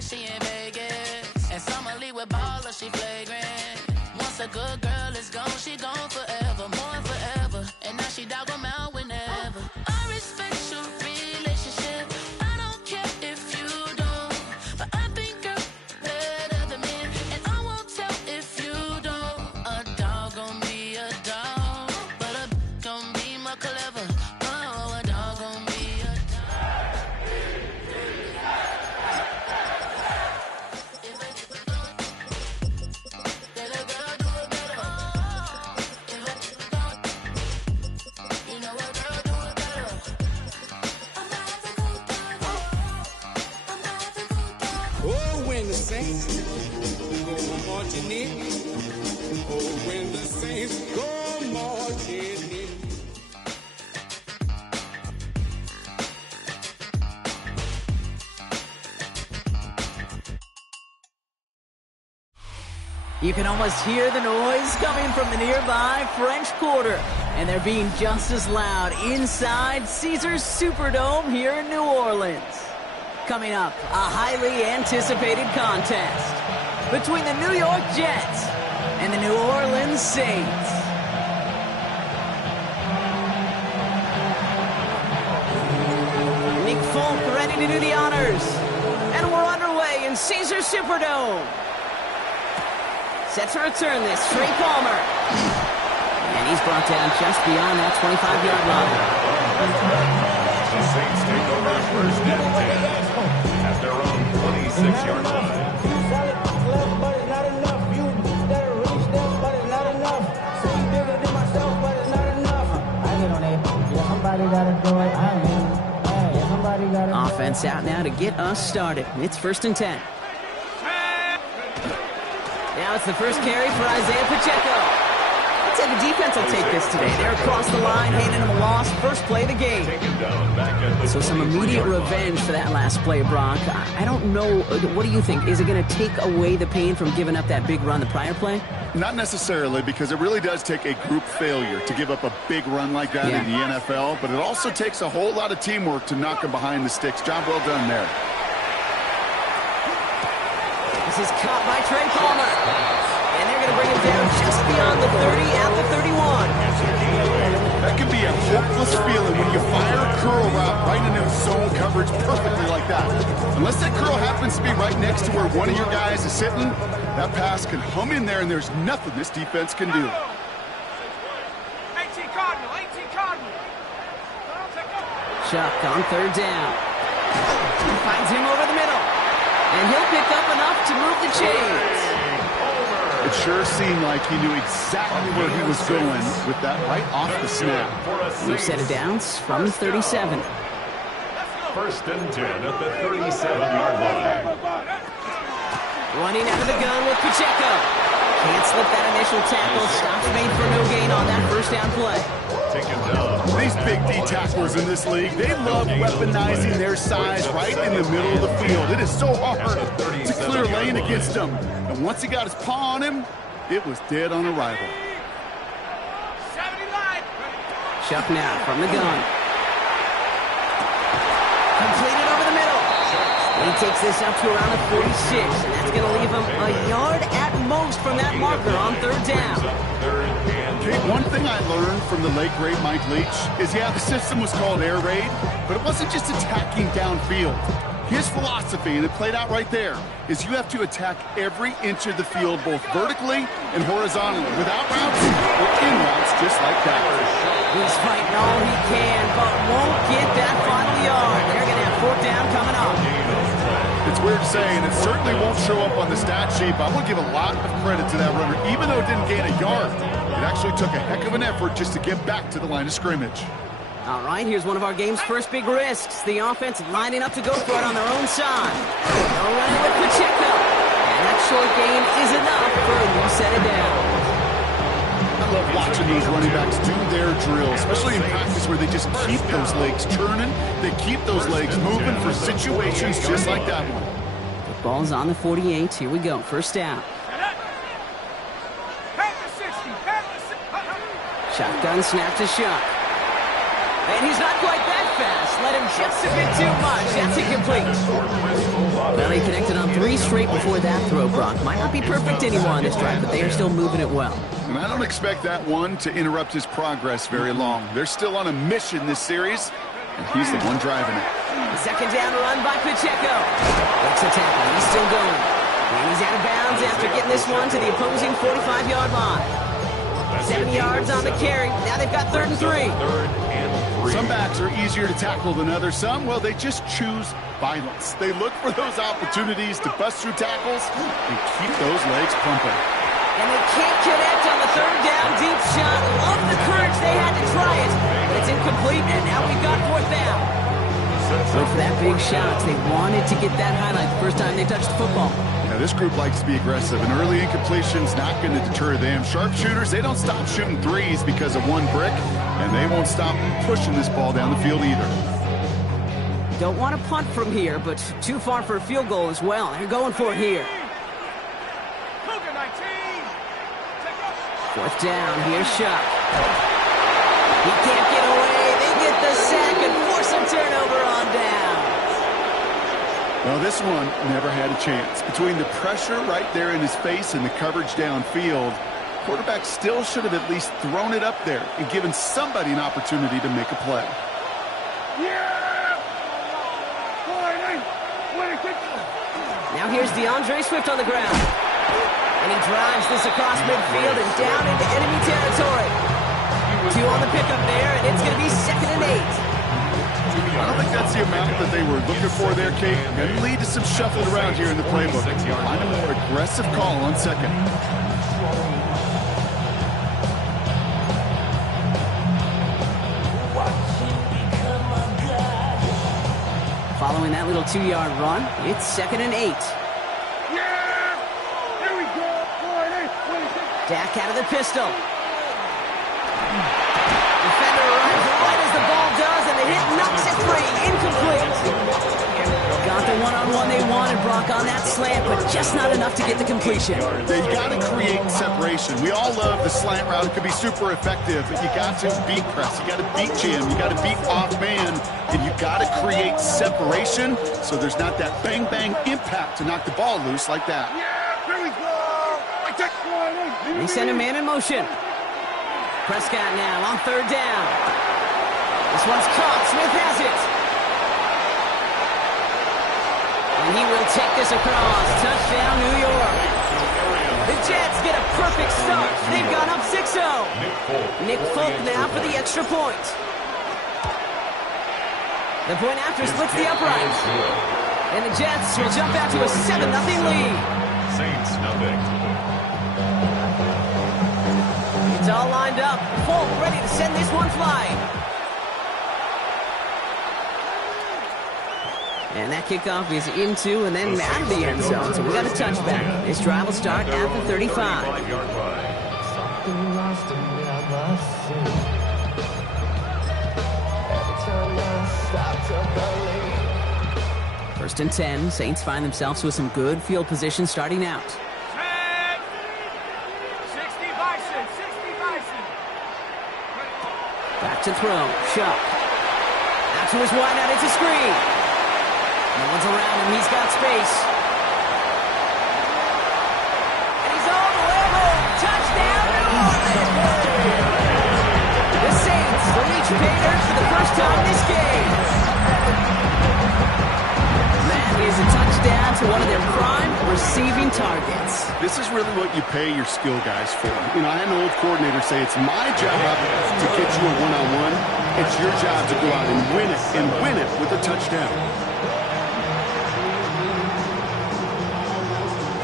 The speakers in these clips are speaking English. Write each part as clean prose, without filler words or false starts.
She in Vegas, and Summer Lee with baller, she flagrant. Once a good girl is gone, she gone forever, more forever. And now she dog 'em out whenever. I respect your relationship. I don't care if you don't, but I think you're better than me, and I won't tell if you don't. A dog gon' be a dog, but a gon' be more clever. Oh, a dog gon' be a dog. Oh, when the Saints go marching in. Oh, when the Saints go marching in. You can almost hear the noise coming from the nearby French Quarter, and they're being just as loud inside Caesars Superdome here in New Orleans. Coming up, a highly anticipated contest between the New York Jets and the New Orleans Saints. Nick Folk ready to do the honors, and we're underway in Caesars Superdome. Set to return this, Trey Palmer. And he's brought down just beyond that 25-yard line. The Saints take over first and 10 at their own 26-yard line. Offense out now to get us started. It's first and 10. Now it's the first carry for Isaiah Pacheco. I'd say the defense will take this today. They're across the line, handing him a loss. First play of the game. So some immediate revenge for that last play, Brock. I don't know. What do you think? Is it going to take away the pain from giving up that big run the prior play? Not necessarily, because it really does take a group failure to give up a big run like that in the NFL. But it also takes a whole lot of teamwork to knock him behind the sticks. Job well done there. This is caught by Trey Palmer. And they're going to bring him down just beyond the 30 at the 31. That can be a hopeless feeling when you fire a curl route right into zone coverage perfectly like that. Unless that curl happens to be right next to where one of your guys is sitting, that pass can hum in there and there's nothing this defense can do. 18 Cardinal. Chuck on third down. He finds him over the middle. And he'll pick up enough to move the chains. It sure seemed like he knew exactly where he was going with that right off the snap. New set of downs from 37. First and 10 at the 37-yard line. Running out of the gun with Pacheco. Can't slip that initial tackle. Stops made for no gain on that first down play. These big D tacklers in this league, they love weaponizing their size right in the middle of the field. It is so hard to clear lane against them. And once he got his paw on him, it was dead on arrival. Chuck now from the gun. Completed over the middle. He takes this up to around the 46, and that's going to leave him a yard at most from that marker on third down. Okay, one thing I learned from the late, great Mike Leach is, the system was called air raid, but it wasn't just attacking downfield. His philosophy, and it played out right there, is you have to attack every inch of the field, both vertically and horizontally, without routes or in routes, just like that. He's fighting all he can, but won't get that final yard. They're going to have fourth down coming up. It's weird to say, and it certainly won't show up on the stat sheet, but I will give a lot of credit to that runner. Even though it didn't gain a yard, it actually took a heck of an effort just to get back to the line of scrimmage. All right, here's one of our game's first big risks. The offense lining up to go for it on their own side. They'll run it with Pacheco. And that short gain is enough for a new set of downs. I love watching these running backs do their drill, especially in practice where they just keep those legs turning. They keep those legs moving for situations just like that one. The ball's on the 48. Here we go. First down. Shotgun snap to Shuck. And he's not quite that fast. Let him just a bit too much. That's incomplete. Well, he connected on 3 straight before that throw, Brock. Might not be perfect anymore on this drive, but they are still moving it well. And I don't expect that one to interrupt his progress very long. They're still on a mission this series, and he's the one driving it. The second down run by Pacheco. Breaks the tackle. He's still going. And he's out of bounds after getting this one to the opposing 45-yard line. 7 yards on the carry. Now they've got 3rd and 3. Some backs are easier to tackle than others. Some, well, they just choose violence. They look for those opportunities to bust through tackles and keep those legs pumping. And they can't connect on the 3rd down deep shot. Love the courage they had to try it. But it's incomplete, and now we've got 4th down. So for that big shot, they wanted to get that highlight the first time they touched the football. Now, this group likes to be aggressive, and early incompletion's not going to deter them. Sharpshooters, they don't stop shooting threes because of one brick, and they won't stop pushing this ball down the field either. Don't want to punt from here, but too far for a field goal as well. They're going for it here. 4th down, here's Shuck. He can't get away. They get the sack and force a turnover on down. Well, this one never had a chance. Between the pressure right there in his face and the coverage downfield, quarterback still should have at least thrown it up there and given somebody an opportunity to make a play. Now here's DeAndre Swift on the ground. And he drives this across midfield and down into enemy territory. 2 on the pickup there, and it's going to be 2nd and 8. I don't think that's the amount that they were looking for there, Kate. Going to lead to some shuffling around here in the playbook. Find a more aggressive call on 2nd. Following that little 2-yard run, it's 2nd and 8. Dak out of the pistol. Defender arrives right as the ball does, and the hit knocks it free. Incomplete. Got the one-on-one they wanted, Brock, on that slant, but just not enough to get the completion. They got to create separation. We all love the slant route. It could be super effective, but you got to beat press. You got to beat jam. You got to beat off man, and you got to create separation so there's not that bang-bang impact to knock the ball loose like that. They send a man in motion. Prescott now on 3rd down. This one's caught. Smith has it. And he will take this across. Touchdown, New York. The Jets get a perfect start. They've gone up 6-0. Nick Folk now for the extra point. The point after splits the uprights. And the Jets will jump out to a 7-0 lead. Saints nothing. It's all lined up. Folk ready to send this one flying. And that kickoff is into and then out of the end zone. So we got a touchback. This drive will start at the 35. 5-yard line. 1st and 10. Saints find themselves with some good field position starting out. Back to throw. Shuck. Out to his wide out. It's a screen. No one's around him. He's got space. And he's all the way home. Touchdown, New Orleans! The Saints reach pay dirt for the first time this game. That is a touchdown to one of their prime receiving targets. This is really what you pay your skill guys for. You know, I had an old coordinator say it's my job to get you a one-on-one. It's your job to go out and win it with a touchdown.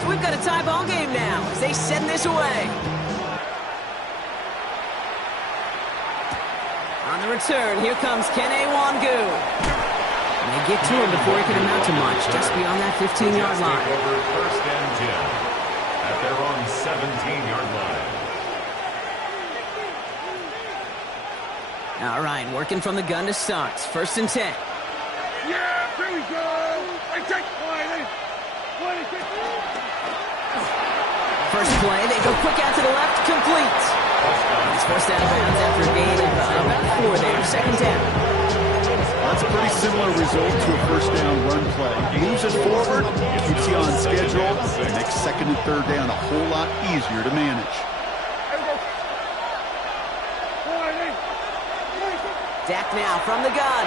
So we've got a tie ball game now as they send this away. On the return, here comes Kene Wangu. And they get to him before he can amount to much, just beyond that 15-yard line. Over 1st and 10 at their own 17-yard line. All right, working from the gun to start. 1st and 10. Yeah, here we go. I take 1st first play. They go quick out to the left, complete. He's forced out of bounds after a gain of about 4 there, second down. That's a pretty similar result to a first down run play. Moves it forward, keeps you on schedule, and makes second and third down a whole lot easier to manage. Dak now from the gun.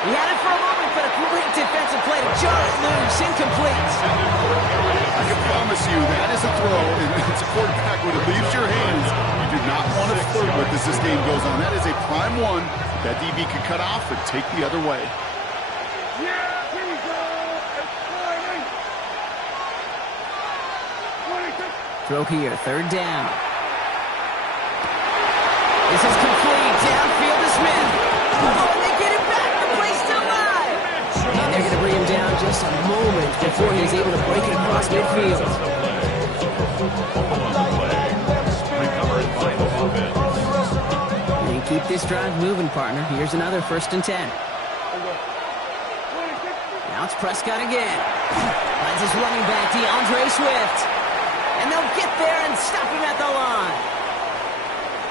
He had it for a moment, but a great defensive play to jar it loose, incomplete. I can promise you that is a throw, and it's a quarterback when it leaves your hands. You do not want to flirt with as this game goes on. That is a prime one that DB could cut off and take the other way. Throw here, third down. This is complete. Downfield to Smith. Oh, and they get it back. The play's still alive. And they're going to bring him down just a moment before he's able to break it across midfield. And keep this drive moving, partner. Here's another 1st and 10. Now it's Prescott again. Finds his running back, DeAndre Swift. And they'll get there and stop him at the line.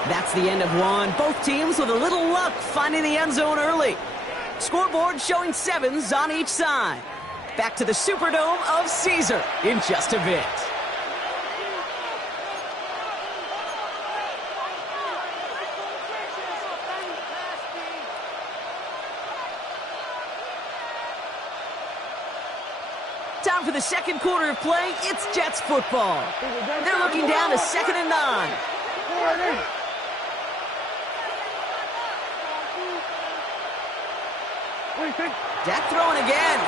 That's the end of one. Both teams with a little luck finding the end zone early. Scoreboard showing 7s on each side. Back to the Superdome of Caesar in just a bit. Time for the second quarter of play. It's Jets football. They're looking down to 2nd and 9. Dak throwing again.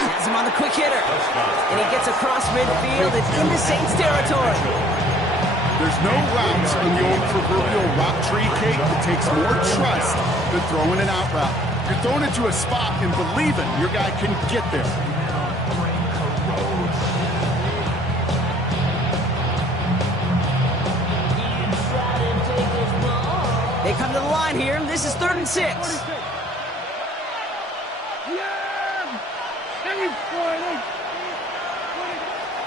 Has him on the quick hitter. And he gets across midfield and into Saints territory. There's no routes in the old proverbial rock tree cake that takes more trust than throwing an out route. You're throwing into a spot and believing your guy can get there. They come to the line here. This is 3rd and 6.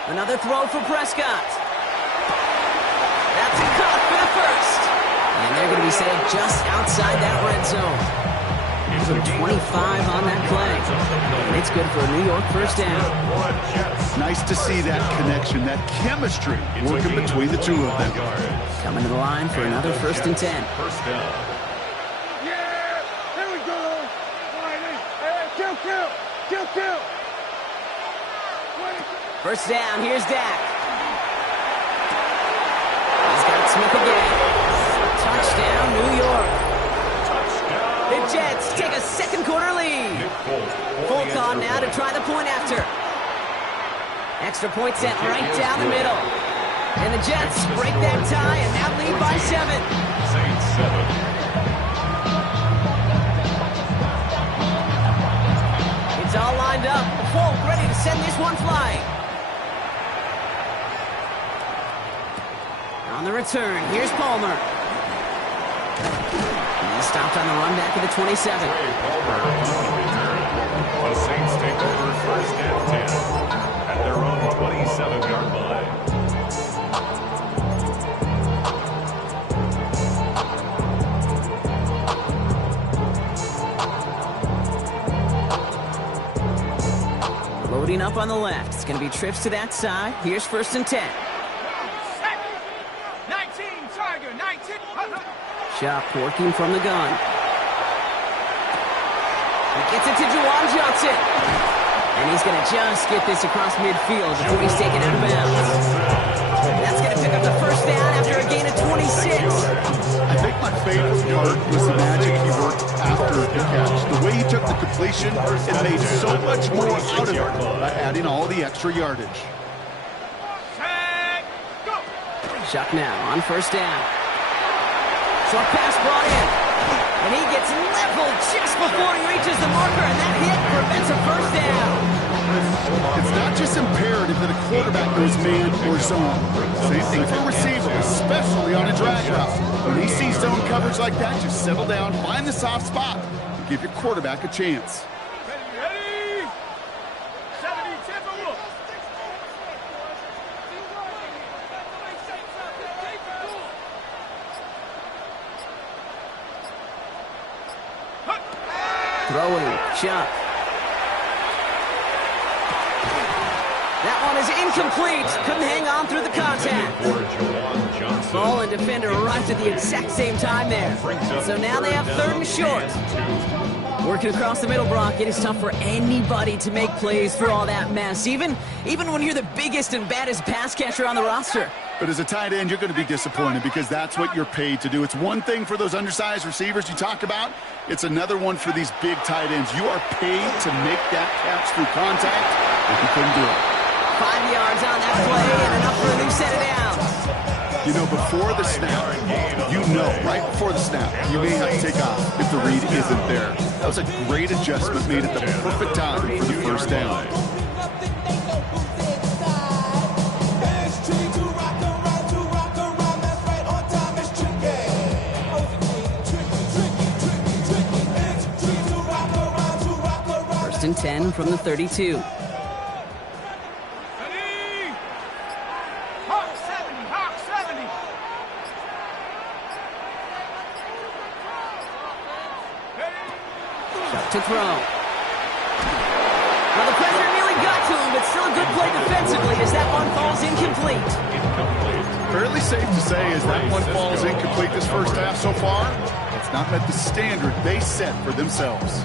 Another throw for Prescott. That's a cut for the first. And they're going to be saved just outside that red zone. So 25 on that play. And it's good for a New York first down. Nice to see that connection, that chemistry working between the two of them. Coming to the line for another 1st and 10. First down. There we go. Kill. First down, here's Dak. He's got Smith again. Touchdown, New York. The Jets take a second quarter lead. Full con now to try the point after. Extra point sent right down the middle. And the Jets break that tie and now lead by 7. Saints 7. It's all lined up. Folk ready to send this one flying. On the return, here's Palmer. He's stopped on the run back of the 27. Palmer on the return. The Saints take over 1st and 10 at their own 27-yard line. Loading up on the left. It's going to be trips to that side. Here's 1st and 10. Shuck working from the gun. He gets it to Juwan Johnson. And he's going to just get this across midfield before he's taken out of bounds. That's going to pick up the first down after a gain of 26. I think my favorite part was the magic he worked after the catch. The way he took the completion and made so much more out of it by adding all the extra yardage. Shuck now on 1st down. Short pass brought in. And he gets leveled just before he reaches the marker, and that hit prevents a first down. It's not just imperative that a quarterback knows man or zone. Same thing for a receiver, especially on a drag route. When he sees zone coverage like that, just settle down, find the soft spot, and give your quarterback a chance. Throwing, Chuck. That one is incomplete. Couldn't hang on through the contact. Ball and defender arrived at the exact same time there. So now they have 3rd and short. Working across the middle, Brock, it is tough for anybody to make plays through all that mess, even when you're the biggest and baddest pass catcher on the roster. But as a tight end, you're going to be disappointed because that's what you're paid to do. It's one thing for those undersized receivers you talk about. It's another one for these big tight ends. You are paid to make that catch through contact, and you couldn't do it. 5 yards on that play and enough for a new set of downs. You know, before the snap, right before the snap, you may have to take off if the read isn't there. That was a great adjustment made at the perfect time for the first down. First and 10 from the 32. To throw. Well, the pressure nearly got to him, but still a good play defensively as that one falls incomplete. Fairly safe to say as that one falls incomplete this first half so far, it's not met the standard they set for themselves.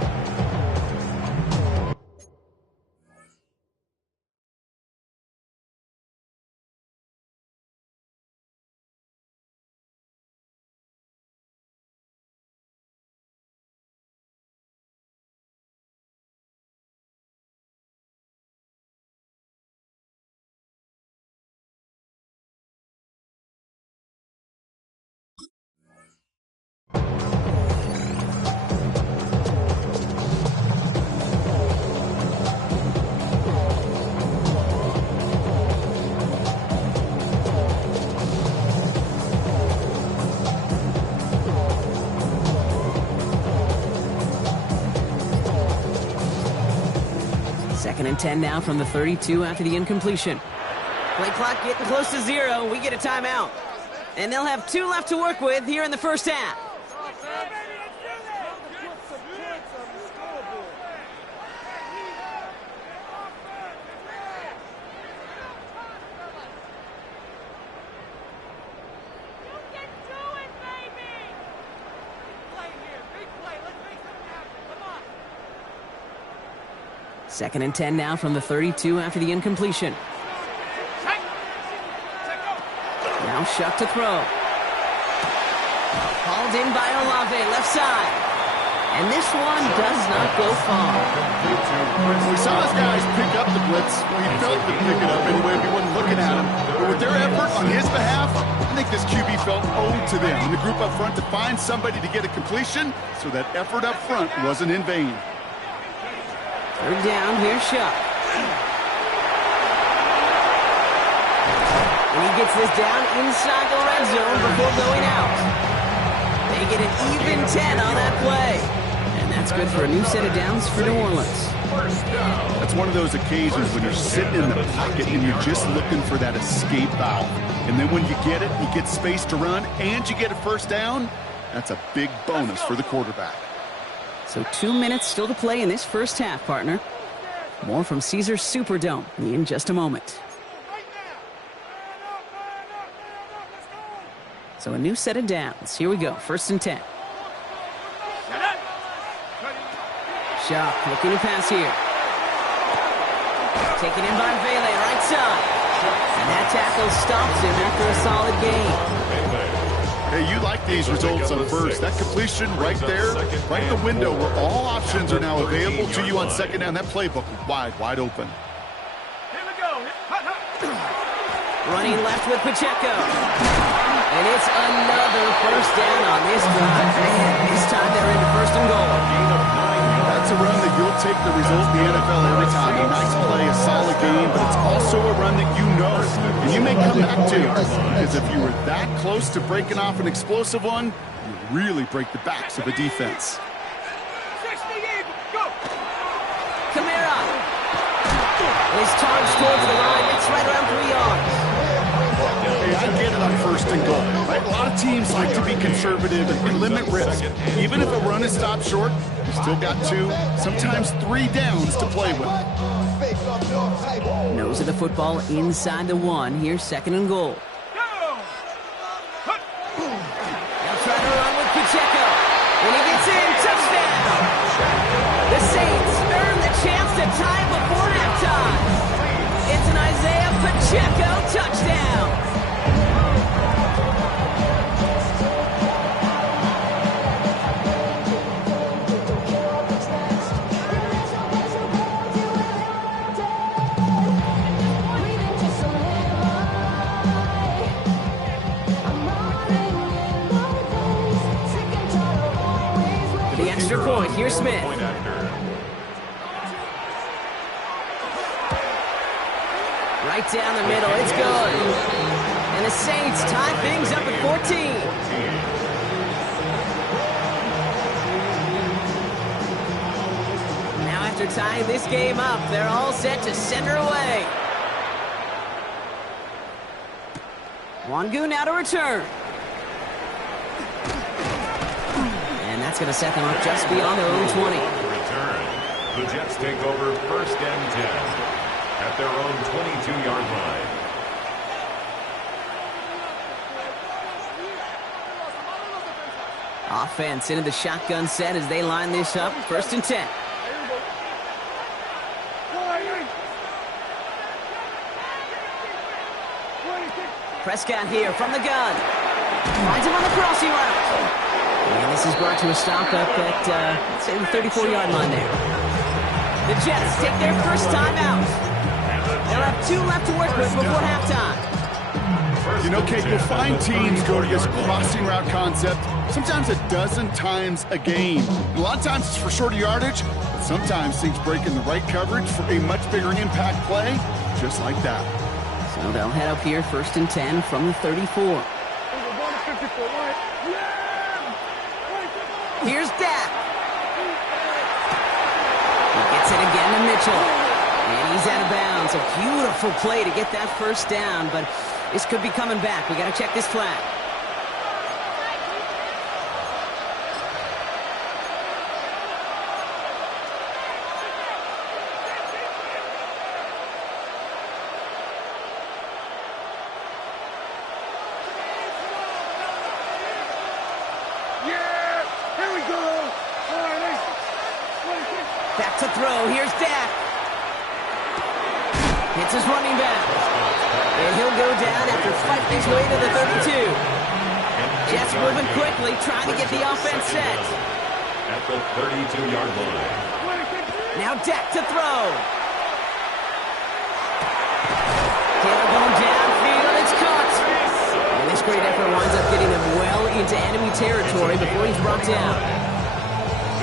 Second and 10 now from the 32 after the incompletion. Play clock getting close to 0. We get a timeout. And they'll have 2 left to work with here in the first half. Second and 10 now from the 32 after the incompletion. Now Shuck to throw. Hauled in by Olave, left side. And this one does not go far. We saw his guys pick up the blitz. Well, he felt to pick it up anyway if he wasn't looking at him. But with their effort on his behalf, I think this QB felt owed to them. And the group up front to find somebody to get a completion, so that effort up front wasn't in vain. Third down, here's Shuck. And he gets this down inside the red zone before going out. They get an even 10 on that play. And that's good for a new set of downs for New Orleans. That's one of those occasions when you're sitting in the pocket and you're just looking for that escape valve. And then when you get it, you get space to run, and you get a first down, that's a big bonus for the quarterback. So 2 minutes still to play in this first half, partner. More from Caesars Superdome in just a moment. So a new set of downs. Here we go, first and 10. Shuck looking to pass here. Taken in by Vele, right side. And that tackle stops him after a solid gain. Hey, you like these results on first. That completion right there, right in the window where all options are now available to you on second down. That playbook wide open. Here we go. Running left with Pacheco. And it's another first down on this drive. And this time they're into first and goal. That's a run that you'll take the result in the NFL every time. A nice play, a solid game, but it's also a run that you know and you may come back to. Because if you were that close to breaking off an explosive one, you really break the backs of a defense. Kamara. His charge towards the line. It's right around 3 yards. Hey, I get it. pocket on 1st and goal. Right? A lot of teams like to be conservative and limit risk. Even if a run is stopped short, you still got 2, sometimes 3 downs to play with. Nose of the football inside the 1. Here's 2nd and goal. They'll try to run with Pacheco. When he gets in, touchdown! The Saints earn the chance to tie it before halftime. It's an Isaiah Pacheco touchdown. For the extra point, here's Smith. Point after. Right down the middle, it's good. And the Saints tie things up at 14. Now after tying this game up, they're all set to send her away. Wangu now to return. And that's going to set them up just beyond their own 20. Return. The Jets take over 1st and 10 at their own 22-yard line. Offense into the shotgun set as they line this up. 1st and 10. Prescott here from the gun. Finds him on the crossing route. And this is brought to a stop up at, let's say, the 34-yard line there. The Jets take their first time out. They'll have 2 left to work with before halftime. You know, Kate, you'll find teams go to this crossing route concept sometimes a dozen times a game. A lot of times it's for shorter yardage, but sometimes things break in the right coverage for a much bigger impact play, just like that. So they'll head up here 1st and 10 from the 34. Here's Dak. He gets it again to Mitchell. And he's out of bounds. A beautiful play to get that first down, but this could be coming back. We got to check this flag. Back to throw. Here's Dak. Hits his running back. And he'll go down after fighting his way to the 32. Jets moving quickly, trying to get the offense set. At the 32-yard line. Now Dak to throw. Taylor going downfield. It's caught. And this great effort winds up getting him well into enemy territory before he's brought down.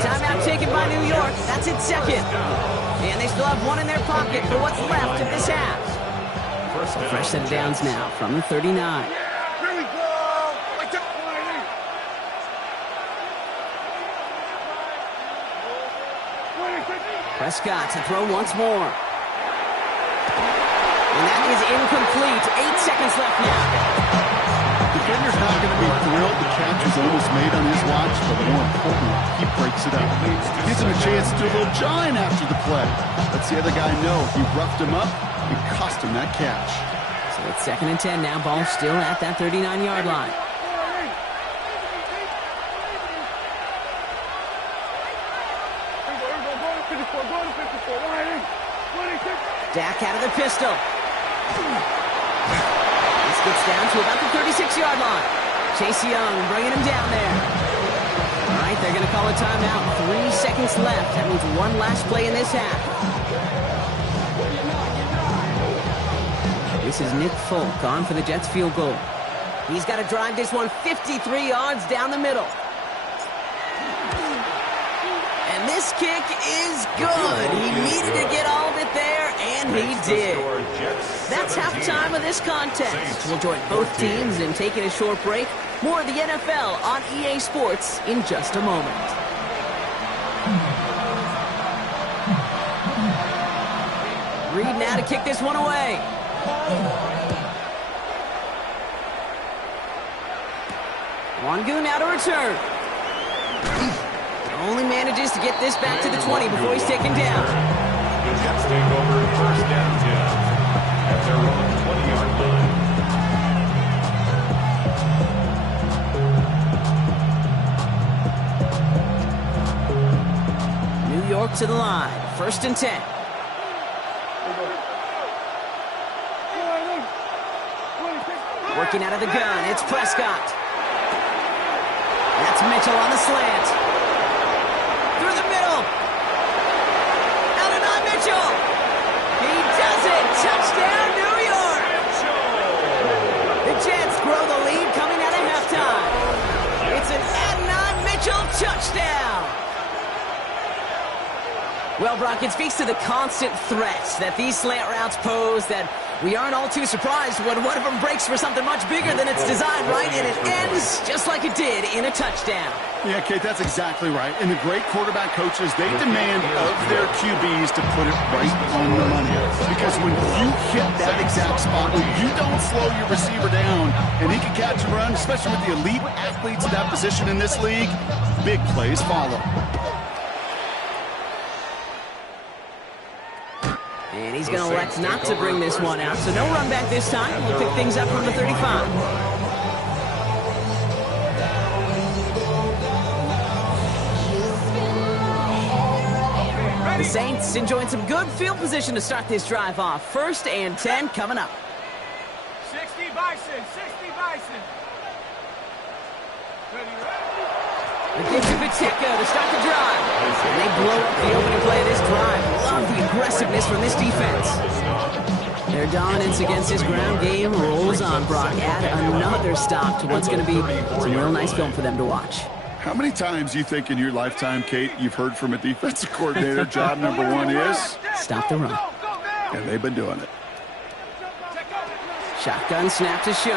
Timeout taken by New York. That's its 2nd. And they still have 1 in their pocket for what's left of this half. A fresh set of downs now from the 39. Here we go. Prescott to throw once more. And that is incomplete. 8 seconds left now. Defender's not going to be thrilled the catch was almost made on his watch, but more importantly, he breaks it up. Gives him a chance to do a little jawing after the play. Lets the other guy know he roughed him up and cost him that catch. So it's 2nd and 10 now. Ball still at that 39-yard line. Dak out of the pistol. This gets down to about the 36-yard line. Chase Young bringing him down there. All right, they're going to call a timeout. 3 seconds left. That means one last play in this half. This is Nick Folk on for the Jets field goal. He's got to drive this one 53 yards down the middle. And this kick is good. He needed to get all of it there, and he did. That's halftime of this contest. We'll join both teams in taking a short break. More of the NFL on EA Sports in just a moment. Reed now to kick this one away. Wangu now to return. Only manages to get this back to the 20 before he's taken down. The Jets take over first down 10 at their own 20-yard line. New York to the line. 1st and 10. Working out of the gun, it's Prescott. That's Mitchell on the slant. Through the middle. Adonai Mitchell. He does it. Touchdown, New York. The Jets grow the lead coming out of halftime. It's an Adonai Mitchell touchdown. Well, Brock, it speaks to the constant threats that these slant routes pose that we aren't all too surprised when one of them breaks for something much bigger than it's designed, right? And it ends just like it did in a touchdown. Yeah, Kate, that's exactly right. And the great quarterback coaches, they demand of their QBs to put it right on the money. Because when you hit that exact spot, when you don't slow your receiver down and he can catch and run, especially with the elite athletes in that position in this league, big plays follow. And he's going to elect not to bring this one out. So no run back this time. We'll pick things up from the 35. The Saints enjoying some good field position to start this drive off. 1st and 10 coming up. 60 Bison, 60 Bison. The give to Pacheco to start the drive. And they blow up the opening play of this drive. Love the aggressiveness from this defense. Their dominance against this ground game rolls on, Brock. Add another stop to what's going to be some real nice film for them to watch. How many times do you think in your lifetime, Kate, you've heard from a defensive coordinator, job number one is? Stop the run. And they've been doing it. Shotgun snap to Shook.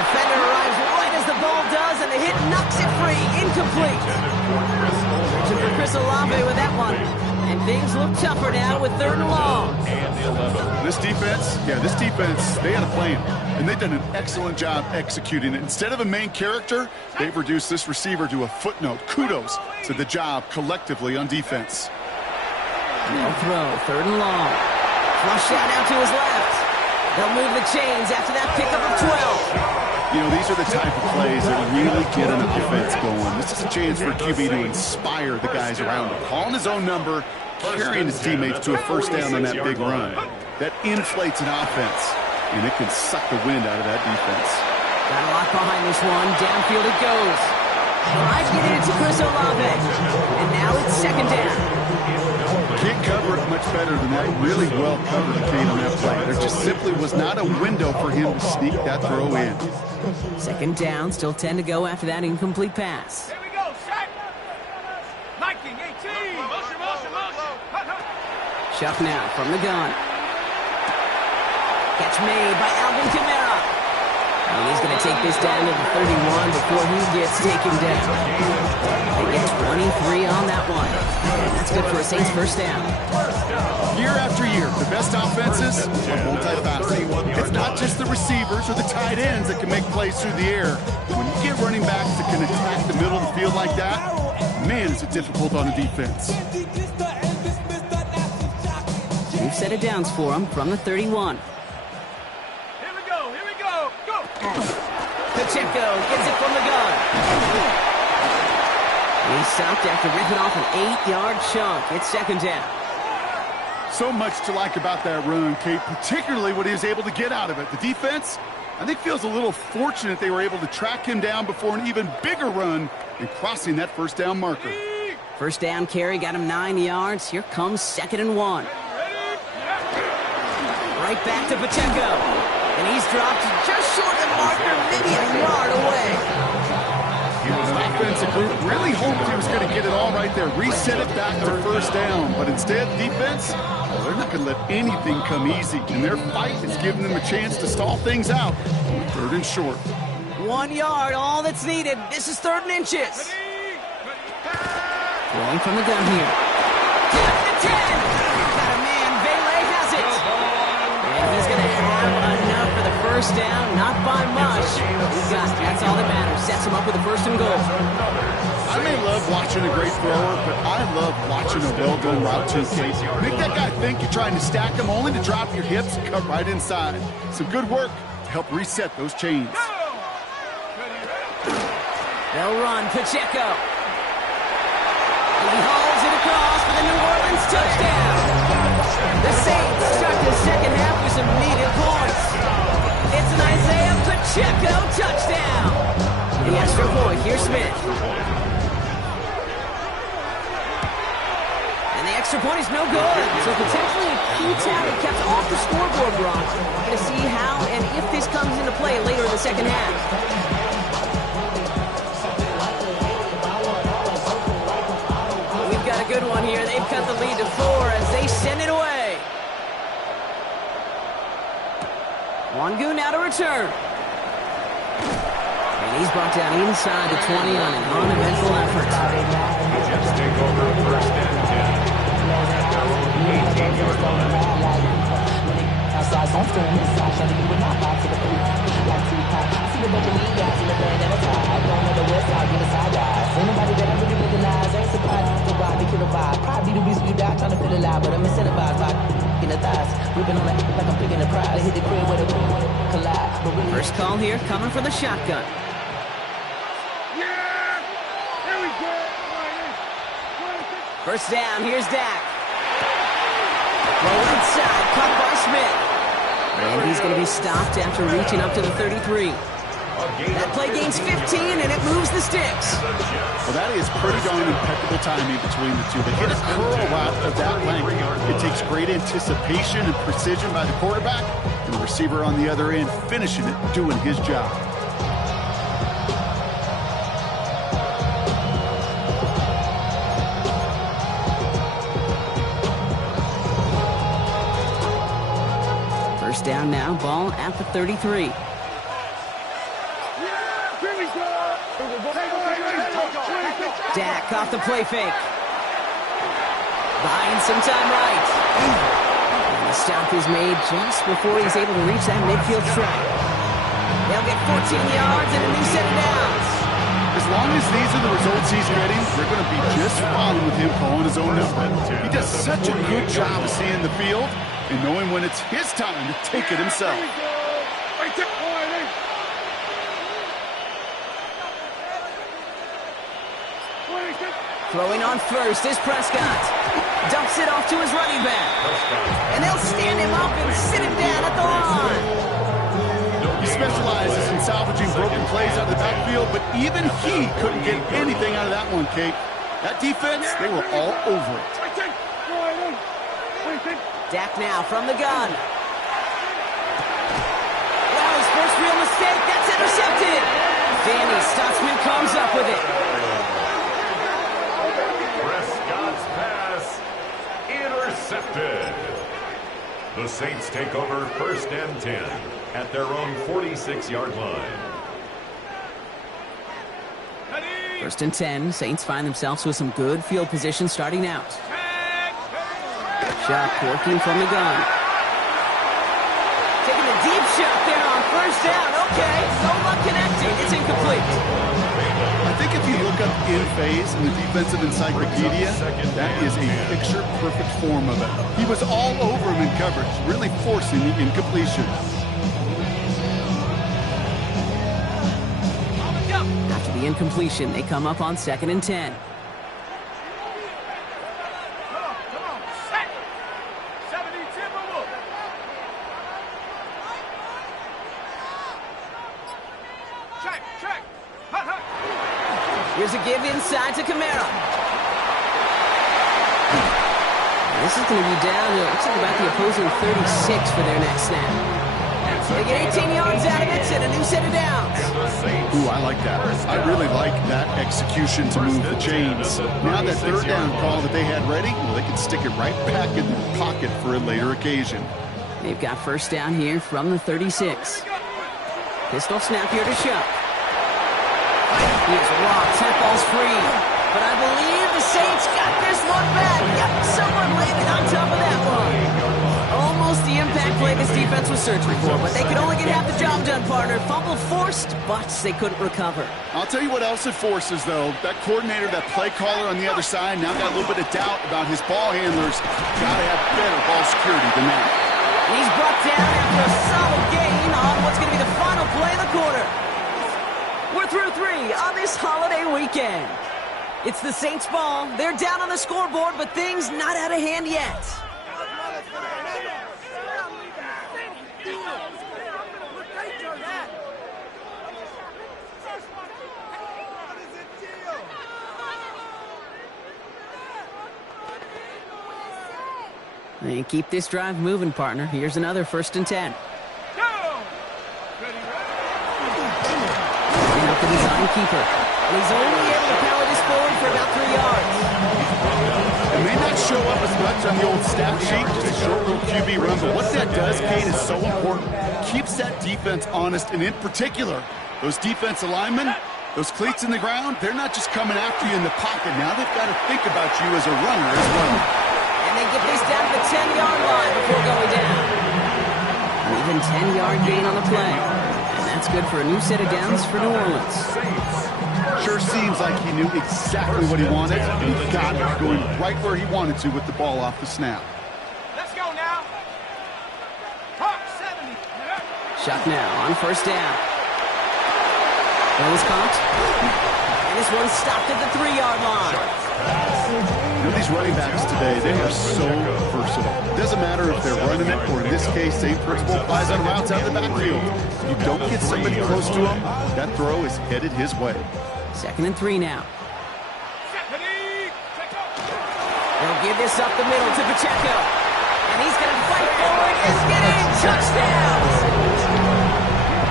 Defender arrives right as the ball does, and the hit knocks it free. Incomplete. Reaching for Chris Olave with that one. And things look tougher now with 3rd and long. This defense, they had a plan. And they've done an excellent job executing it. Instead of a main character, they've reduced this receiver to a footnote. Kudos to the job collectively on defense. No throw, 3rd and long. Flush out out to his left. They'll move the chains after that pickup of 12. You know, these are the type of plays that really get an defense going. This is a chance for QB to inspire the guys around him. Calling his own number, carrying his teammates to a 1st down on that big run. That inflates an offense, and it can suck the wind out of that defense. Got a lot behind this one. Downfield it goes. Drive getting it to Chris Olave. And now it's 2nd down. Can't cover it much better than that. Really well covered the Kate on that play. There just simply was not a window for him to sneak that throw in. 2nd down, still 10 to go after that incomplete pass. Here we go, sack. Viking 18. Motion. Chuck now from the gun. Catch made by Alvin Kamara. And he's going to take this down to the 31 before he gets taken down. They get 23 on that one. And that's good for a Saints 1st down. Year after year, the best offenses are multifaceted. It's not just the receivers or the tight ends that can make plays through the air. When you get running backs that can attack the middle of the field like that, man, is it difficult on the defense. 2 set of downs for him from the 31. Here we go. Go. Pacheco gets it from the gun. He stopped after ripping off an 8-yard chunk. It's 2nd down. So much to like about that run, Kate, particularly what he was able to get out of it. The defense, I think, feels a little fortunate they were able to track him down before an even bigger run and crossing that 1st down marker. 1st down carry got him 9 yards. Here comes 2nd and 1. Right back to Pacheco. And he's dropped just short of the marker, maybe a yard away. The offensive group really hoped he was going to get it all right there, reset it back to 1st down. But instead, defense, well, they're not going to let anything come easy. And their fight is giving them a chance to stall things out. 3rd and short. 1 yard, all that's needed. This is 3rd and inches. Throwing from the gun here. Down to 10. Got a man. Vele has it. And he's going to have enough for the 1st first down, not by much. That's all that matters. Sets him up with a first and goal. I may love watching a great thrower, but I love watching a well-done route too, Kate. Make that guy think you're trying to stack him only to drop your hips and cut right inside. Some good work to help reset those chains. They'll run Pacheco. He hauls it across for the New Orleans touchdown. The Saints start the second half with some needed points. It's an Isaiah Pacheco touchdown. The extra point, here's Smith. And the extra point is no good. So potentially a key tackle kept off the scoreboard, Brock. We're going to see how and if this comes into play later in the second half. Got a good one here. They've cut the lead to 4 as they send it away. Wangu now to return. And he's brought down inside the 20 on an uneventful effort. The Jets take over first and 10 at their own 18-yard line. Probably the reason you die trying to feel alive, but I'm incentivized by in the thighs. Ripping on it like I'm picking a pride. I hit the crib with a collide. First call here coming for the shotgun. First down, here's Dak. Low inside, caught by Smith. And he's going to be stopped after reaching up to the 33. That play gains 15, and it moves the sticks. Well, that is pretty darn impeccable timing between the two. They hit a curl out of that length. It takes great anticipation and precision by the quarterback, and the receiver on the other end finishing it, doing his job. First down now, ball at the 33. Dak off the play fake. Buying some time right. And the stop is made just before he's able to reach that midfield strike. They'll get 14 yards and a new set of downs. As long as these are the results he's getting, they're going to be just fine with him calling his own number. He does such a good job of seeing the field and knowing when it's his time to take it himself. Throwing on first is Prescott. Dumps it off to his running back. And they'll stand him up and sit him down at the line. He specializes in salvaging broken plays out of the backfield, but even he couldn't get anything out of that one, Kate. That defense, they were all over it. Dak now from the gun. Wow, his first real mistake. That's intercepted. Danny Stutzman comes up with it. Prescott's pass intercepted. The Saints take over first and 10 at their own 46-yard line. First and 10, Saints find themselves with some good field position starting out. Shot working from the gun. Taking a deep shot there on first down. Okay, no luck connecting. It's incomplete. I think if you look up in phase in the defensive encyclopedia, that is a picture-perfect form of it. He was all over him in coverage, really forcing the incompletion. After the incompletion, they come up on second and 10. Here's a give inside to Kamara. This is going to be down to, looks like about the opposing 36 for their next snap. They get 18 yards out of it and a new set of downs. Ooh, I like that. I really like that execution to move the chains. Now that third down call that they had ready, well, they can stick it right back in their pocket for a later occasion. They've got first down here from the 36. Pistol snap here to Shuck. He is rocked. That ball's free. But I believe the Saints got this one back. Yep, someone landed on top of that one. Almost the impact play this defense was searching for, but they could only get half the job done, partner. Fumble forced, but they couldn't recover. I'll tell you what else it forces, though. That coordinator, that play caller on the other side, now got a little bit of doubt about his ball handlers. Got to have better ball security than that. He's brought down after a solid gain on what's going to be the final play of the quarter. We're through 3 on this holiday weekend. It's the Saints ball. They're down on the scoreboard, but things not out of hand yet. And keep this drive moving, partner. Here's another 1st and 10. And up the design keeper. And he's only able to power this forward for about 3 yards. It may not show up as much on the old stat sheet, just a short little QB run, but what that does, Kate, is so important. Keeps that defense honest, and in particular, those defensive linemen, those cleats in the ground, they're not just coming after you in the pocket. Now they've got to think about you as a runner as well. And they get this down to the 10-yard line before going down. An even 10-yard gain on the play. And that's good for a new set of downs for New Orleans. Sure seems like he knew exactly what he wanted, and he got it, going right where he wanted to with the ball off the snap. Let's go now. Talk 70. Shot now on 1st down. That was caught. And this one stopped at the 3-yard line. You know, these running backs today, they are so versatile. It doesn't matter if they're running it, or in this case, same principle applies on routes out of the backfield. You don't get somebody close to him, that throw is headed his way. 2nd and 3 now. They'll give this up the middle to Pacheco. And he's going to fight forward. Is getting touchdowns.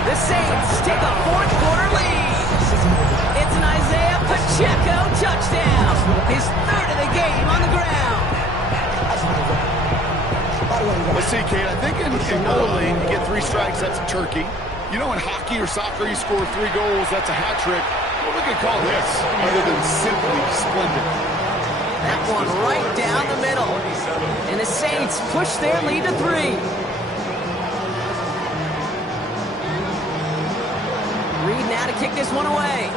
The Saints take a 4th quarter lead. It's an Isaiah Pacheco touchdown. His 3rd of the game on the ground. Let's see, Kate, I think in bowling, you get 3 strikes, that's a turkey. You know, in hockey or soccer, you score 3 goals, that's a hat trick. What we could call this, other than simply splendid. That one right down the middle. And the Saints push their lead to 3. Reed now to kick this one away.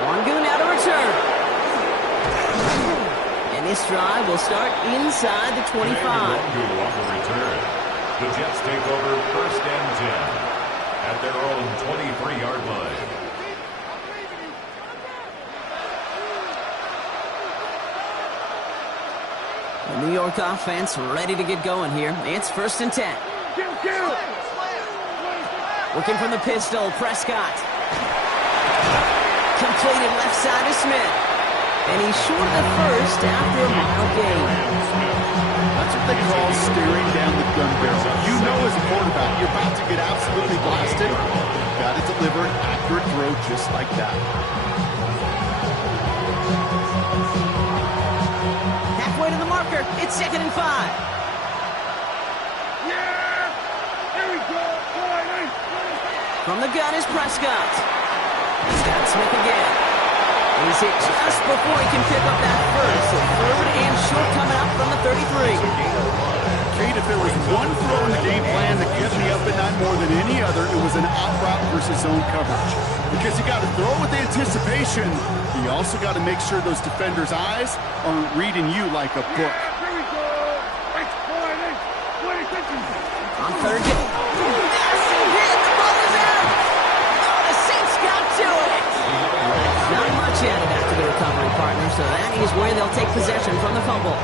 Wangu now to return. And this drive will start inside the 25. Wangu on the return. The Jets take over 1st and 10 at their own 23-yard line. The New York offense ready to get going here. It's 1st and 10. Working from the pistol, Prescott. Completed left side to Smith. And he's short of the 1st after a mile gain. That's what they call staring down the gun barrel. You know as a quarterback, you're about to get absolutely blasted. You've got to deliver an accurate throw just like that. Halfway to the marker. It's 2nd and 5. Yeah! Here we go. From the gun is Prescott. He's got Smith again. He's hit just before he can pick up that 1st. So 3rd and short coming up from the 33. Kate, if there was one throw in the game plan that kept me up at night more than any other, it was an out route versus zone coverage. Because you got to throw with anticipation. You also got to make sure those defenders' eyes aren't reading you like a book. Here we go. On 3rd down. Massive hit. The ball is out. Oh, the Saints got to it. Not much added after the recovery, partner, so that is where they'll take possession from the fumble.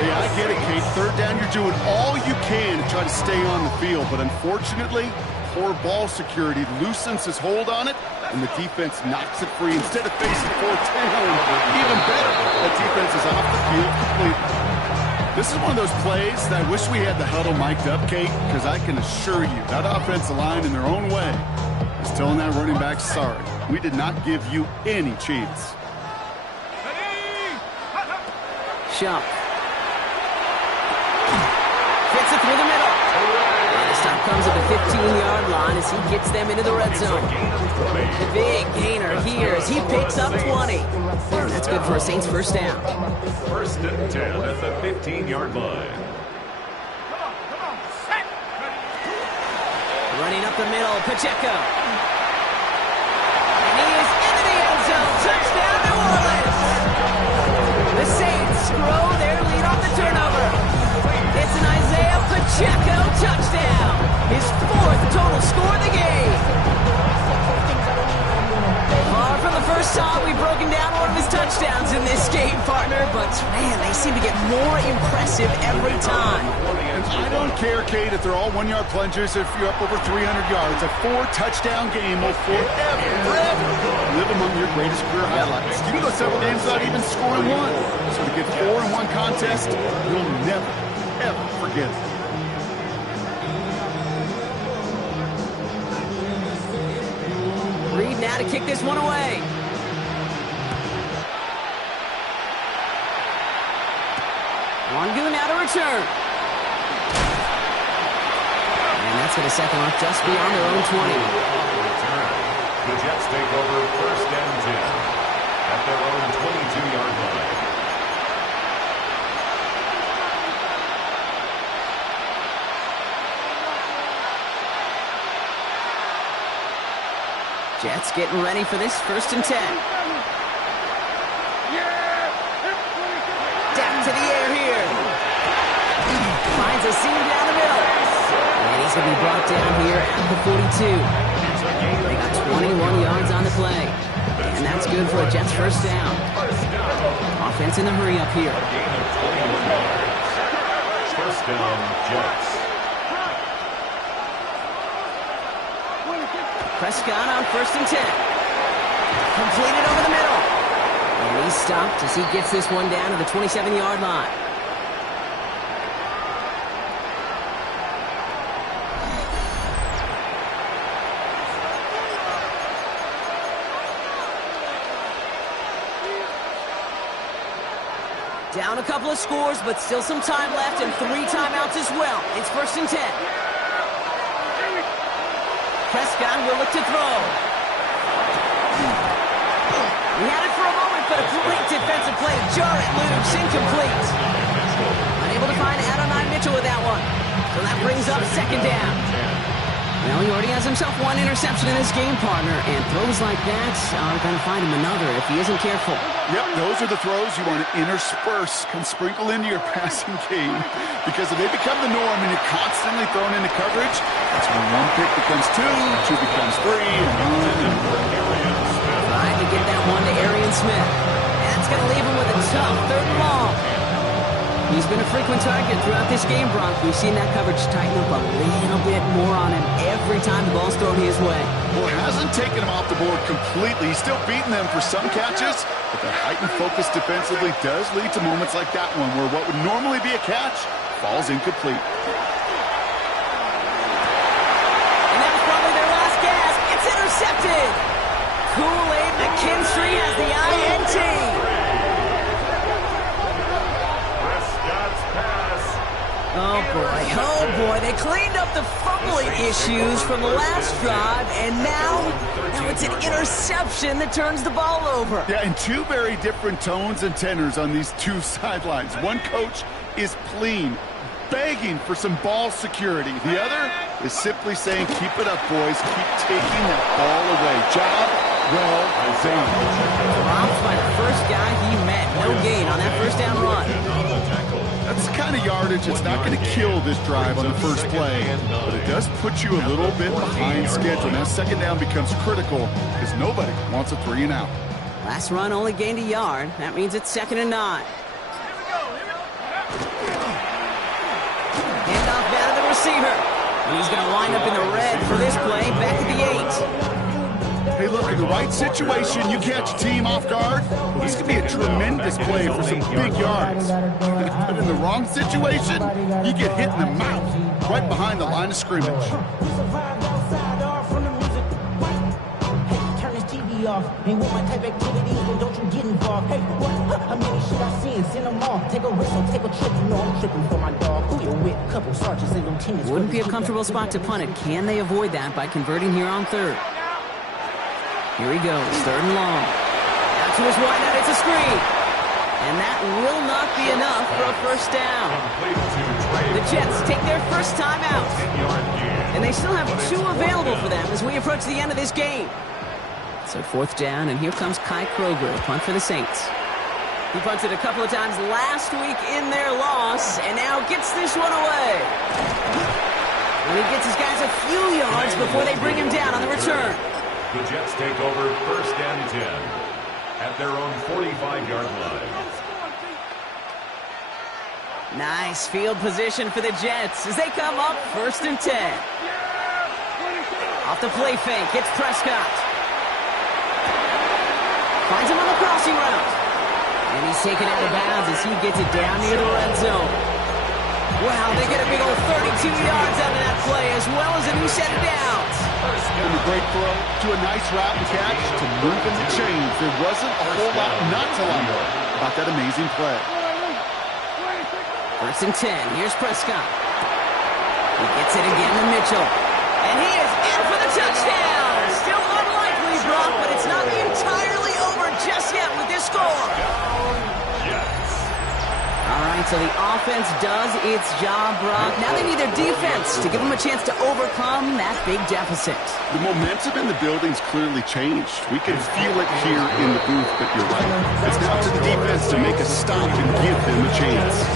Yeah, I get it, Kate. 3rd down, you're doing all you can to try to stay on the field, but unfortunately, poor ball security loosens his hold on it, and the defense knocks it free. Instead of facing 4th down, even better, that defense is off the field completely. This is one of those plays that I wish we had the huddle mic'd up, Kate, because I can assure you that offensive line in their own way is telling that running back, sorry, we did not give you any chance. Shump. Fits it through the middle. And to stop comes at the 15-yard line as he gets them into the red zone. The big gainer here as he picks up 20. That's good for a Saints first down. First and 10 at the 15-yard line. Running up the middle, Pacheco. And he is into the end zone. Touchdown, New Orleans. The Saints grow their lead off the turnover. It's an Isaiah Pacheco touchdown. His 4th total score of the game. Far from the first time we've broken down one of his touchdowns in this game, partner, but man, they seem to get more impressive every time. And I don't care, Kate, if they're all 1-yard plungers, if you're up over 300 yards. A 4-touchdown game will forever live among your greatest career highlights. You can go several games without even scoring one. So to get 4 in one contest, you'll never, ever forget it. Reed now to kick this one away. Longu now to return. And that's going to set them up just beyond their own 20. The Jets take over first and 10 at their own 22-yard line. Jets getting ready for this first and 10. Down to the air here. Finds a seam down the middle. And he's going to be brought down here at the 42. They got 21 yards on the play. And that's good for a Jets first down. Offense in the hurry up here. Gain of 21 yards. First down, Jets. Prescott on first and 10. Completed over the middle. And he's stopped as he gets this one down to the 27-yard line. Down a couple of scores, but still some time left and 3 timeouts as well. It's first and 10. Prescott will look to throw. He had it for a moment, but a great defensive play to jar it loose, incomplete. Unable to find Adonai Mitchell with that one. So that brings up second down. Well, he already has himself 1 interception in this game, partner, and throws like that are going to find him another if he isn't careful. Yep, those are the throws you want to intersperse and sprinkle into your passing game, because if they become the norm and you're constantly thrown into coverage, that's when 1 pick becomes 2, 2 becomes 3, and on. Trying to get that one to Arian Smith. That's going to leave him with a tough 3rd and long. He's been a frequent target throughout this game, Bronk. We've seen that coverage tighten up a little bit more on him every time the ball's thrown his way. Well, it hasn't taken him off the board completely. He's still beating them for some catches, but that heightened focus defensively does lead to moments like that one where what would normally be a catch falls incomplete. And that was probably their last gasp. It's intercepted. Kool-Aid McKinstry has the INT. Oh boy, they cleaned up the fumbling issues from the last drive, and now it's an interception that turns the ball over. Yeah, and 2 very different tones and tenors on these 2 sidelines. One coach is pleading, begging for some ball security. The other is simply saying, keep it up, boys. Keep taking that ball away. Job well done. Dropped by the first guy he met. No gain on that first down run. That's the kind of yardage that's not going to kill this drive on the first play, but it does put you a little bit behind schedule. Now second down becomes critical because nobody wants a 3 and out. Last run only gained a yard. That means it's 2nd and 9. Handoff down to the receiver. And he's going to wind up in the red for this play, back at the 8. Hey, look, in the right situation, you catch a team off guard. This could be a tremendous play for some big yards. But in the wrong situation, you get hit in the mouth right behind the line of scrimmage. Ain't want my type activities, but don't you get involved. Hey, what? How many should I see? and send them off. Take a risk or take a trip. You know I'm tripping for my dog. Who you with? Couple sergeants and them teammates. Wouldn't be a comfortable spot to punt it. Can they avoid that by converting here on third? Here he goes, third and long. Out to his wideout, it's a screen. And that will not be enough for a first down. The Jets take their first time out. And they still have 2 available for them as we approach the end of this game. So fourth down, and here comes Kai Kroger, punt for the Saints. He punted a couple of times last week in their loss, and now gets this one away. And he gets his guys a few yards before they bring him down on the return. The Jets take over first and 10 at their own 45-yard line. Nice field position for the Jets as they come up first and 10. Off the play fake, it's Prescott. Finds him on the crossing route. And he's taken out of bounds as he gets it down near the red zone. Wow, they get a big old 32 yards out of that play as well as a new set of downs. From a great throw to a nice route and catch to moving the chains. There wasn't a whole lot not to like about that amazing play. First and 10. Here's Prescott. He gets it again to Mitchell. And he is in for the touchdown. Still unlikely, Brock, but it's not entirely over just yet with this score. All right, so the offense does its job, Brock. Now they need their defense to give them a chance to overcome that big deficit. The momentum in the building's clearly changed. We can feel it here in the booth, but you're right. It's now to the defense to make a stop and give them a chance.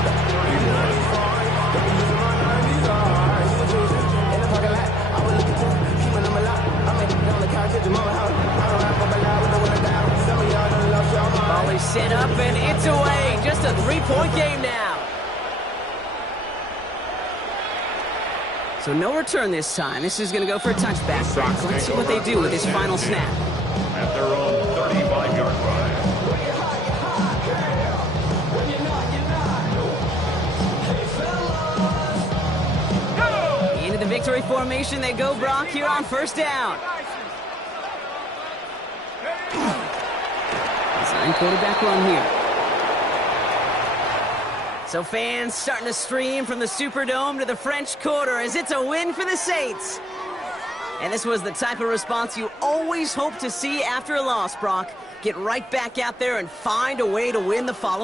Ball is set up and it's away. Just a 3-point game now. So no return this time. This is going to go for a touchback, Brock. Let's see what they do with this final snap. At their own 35-yard line. Into the victory formation they go, Brock, here on first down. Design quarterback run here. So fans starting to stream from the Superdome to the French Quarter as it's a win for the Saints. And this was the type of response you always hope to see after a loss, Brock. Get right back out there and find a way to win the following.